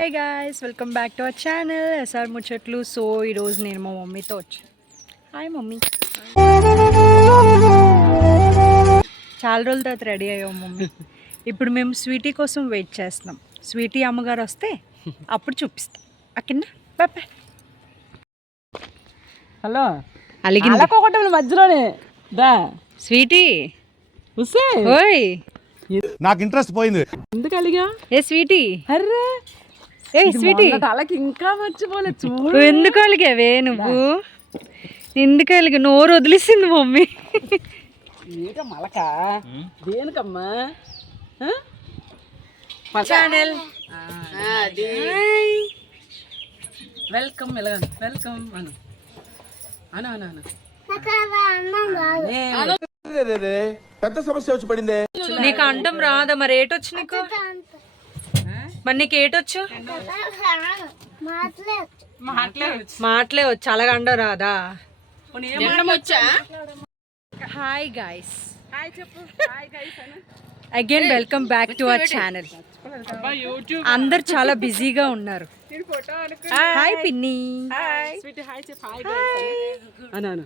Hey guys, welcome back to our channel SR ముచ్చట్లు. So ఈరోజు నేను మా మమ్మీతో వచ్చాను. Hi mummy. చాలా రోజుల తర్వాత రెడీ అయ్యాం మమ్మీ. ఇప్పుడు మేము స్వీటీ కోసం వెయిట్ చేస్తున్నాం. స్వీటీ అమ్మగారు వస్తే అప్పుడు చూపిస్తాం. అక్కడ బాయ్. హలో అలిగింది ఒకటి మధ్యలోనే దా స్వీటీ. ఓయ్ నాకు ఇంట్రెస్ట్ పోయింది. ఎందుకు అలిగా? ఏ స్వీటీ, అర్రే ఏ స్వీటీ, అలాగే ఇంకా మర్చిపోలేదు. చూడు నువ్వు ఎందుకు అలిగావే? నువ్వు ఎందుకు అలిగా? నోరు వదిలేసింది మమ్మీ. ఏంట మలక దేనికమ్మా? ఛానల్ వెల్కమ్ వెల్కమ్ అను అను అను అను పెద్ద సమస్య వచ్చి పడింది. నీకు అంటం రాదా? మరి ఏటొచ్చు నీకు? మరి నీకు ఏటొచ్చు? మాటలే వచ్చు, అలాగ అండవు రాదా? Hi guys, again welcome back to our channel. అందరు చాలా బిజీగా ఉన్నారు. హాయ్ పిన్ని. అను అను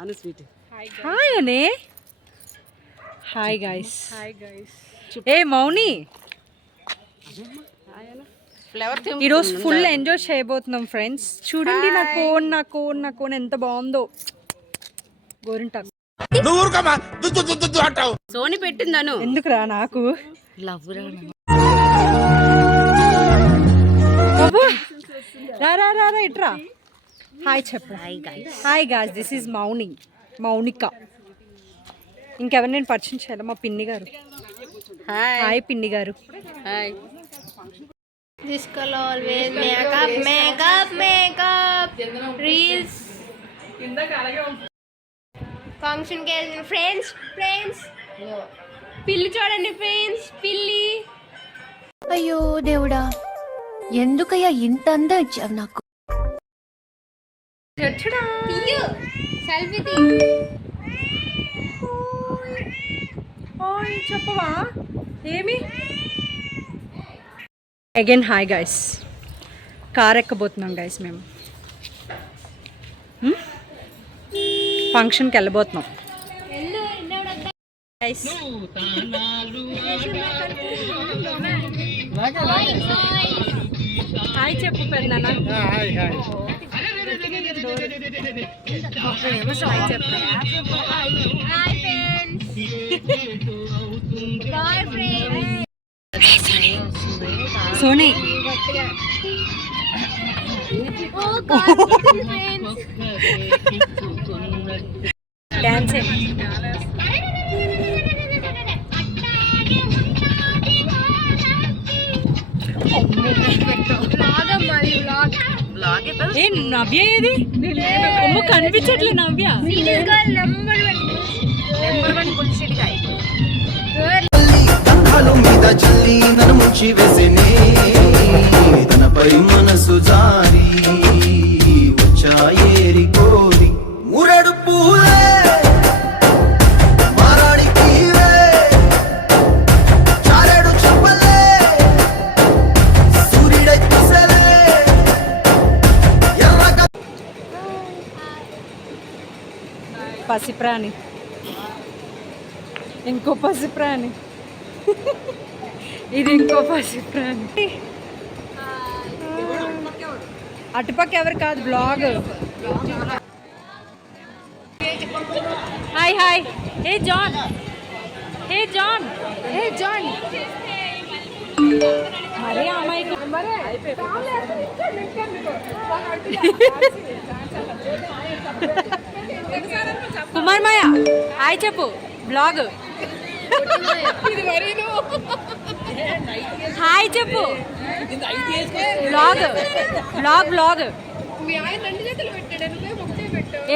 అను స్వీట్ హాయ్ అనే. Hi guys. ఏ మౌని, ఈరోజు ఫుల్ ఎంజాయ్ చేయబోతున్నాం ఫ్రెండ్స్. చూడండి నా కోన్ ఎంత బాగుందో. గోరింటాకు సోని పెట్టిందను. ఎందుకురా నాకు? రా ఇట్రా. హాయ్ చెప్పు. Hi guys, this is Mounika. ఇంకెవరు నేను పరిచయం చేయాలి? మా పిన్ని గారు. హాయ్ పిన్ని గారు. Hi. This girl always makeup reels function కి ఫ్రెండ్స్ పిల్లి చూడండి ఫ్రెండ్స్, పిల్లి. అయ్యో దేవుడా, ఎందుకయ్యా ఇంత అందం ఇచ్చావు నాకు? సెల్ఫీ చెప్పవా ఏమి? అగైన్ హాయ్ గాయ్స్, కార్ ఎక్కబోతున్నాం గాయ్స్. మేము ఫంక్షన్కి వెళ్ళబోతున్నాం గాయ్స్. హాయ్ చెప్పు పెద్దనాన్న. హాయ్ చెప్పు. సోనీ డాన్స్ ఏ నవ్య ఏది? అమ్మ కనిపించట్లే నవ్య. మీద చల్లి నన్ను ముంచి వేసేనే తనపై మనసు జారి వచ్చాయేరి కోరి మురడు పూలే మారాడికి చారెడు చెప్పలే సూర్యుడై చూసలే ఎర్రగా పసిప్రాణి, ఇంకో పసిప్రాణి, ఇది ఇంకో పసిప్రాణి. అటుపక్క ఎవరు కాదు, బ్లాగ్. Hi hey John. మరే అమ్మాయి కుమార్ మాయ హాయ్ చెప్పు. బ్లాగ్ హాయ్ చెప్పు. బ్లాగ్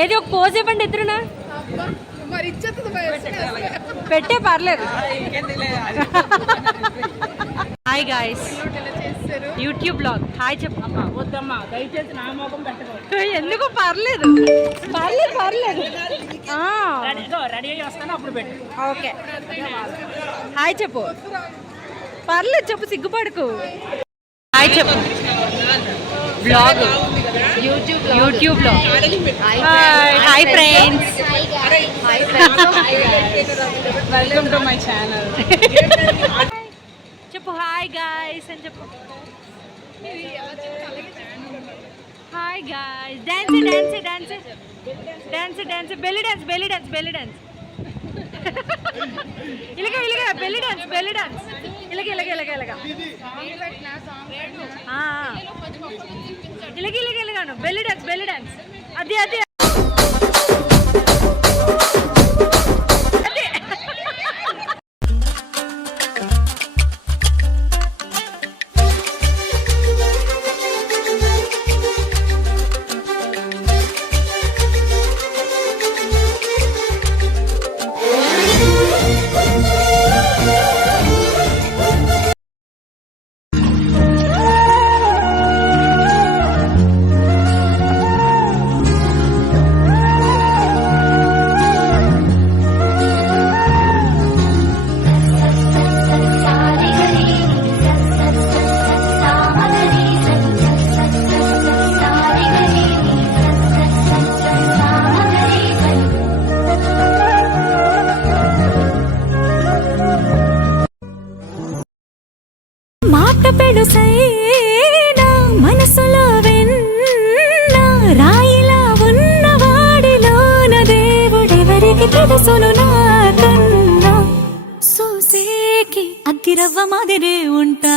ఏది ఒక పోజ్ ఇవ్వండి ఇద్దరునా. పెట్టే పర్లేదు. Hi guys, YouTube blog. Hi చెప్పు. వద్దమ్మా దయచేసి నా మోకం పెట్టకు. ఎందుకు? పర్లేదు. రెడీ అయ్యి వస్తాను అప్పుడు పెట్టు. ఓకే హాయ్ చెప్పు. పర్లేదు చెప్పు, సిగ్గుపడకు. హాయ్ చెప్పు బ్లాగ్ యూట్యూబ్లో hi friends welcome to my channel. చెప్పు హాయ్ గాయ్స్ అని చెప్పు. Hi guys. Dance dance dance dance dance belly dance belly dance belly dance ఇలాగ ఇలాగ బెల్లి డాన్స్ బెల్లి డాన్స్ ఇలాగ ఇలాగ ఇలాగ ఇలాగ ఇలాగ ఇలాగ ఇలాగాను బెల్లి డాన్స్ బెల్లి డాన్స్ అది అది మాట పెడుసైనా మనసులో వెన్న రాయిలా ఉన్నవాడిలోన దేవుడెవరికి తెలుసును నాకన్నా చూసేకి అగ్గిరవ్వ మాదిరే ఉంటా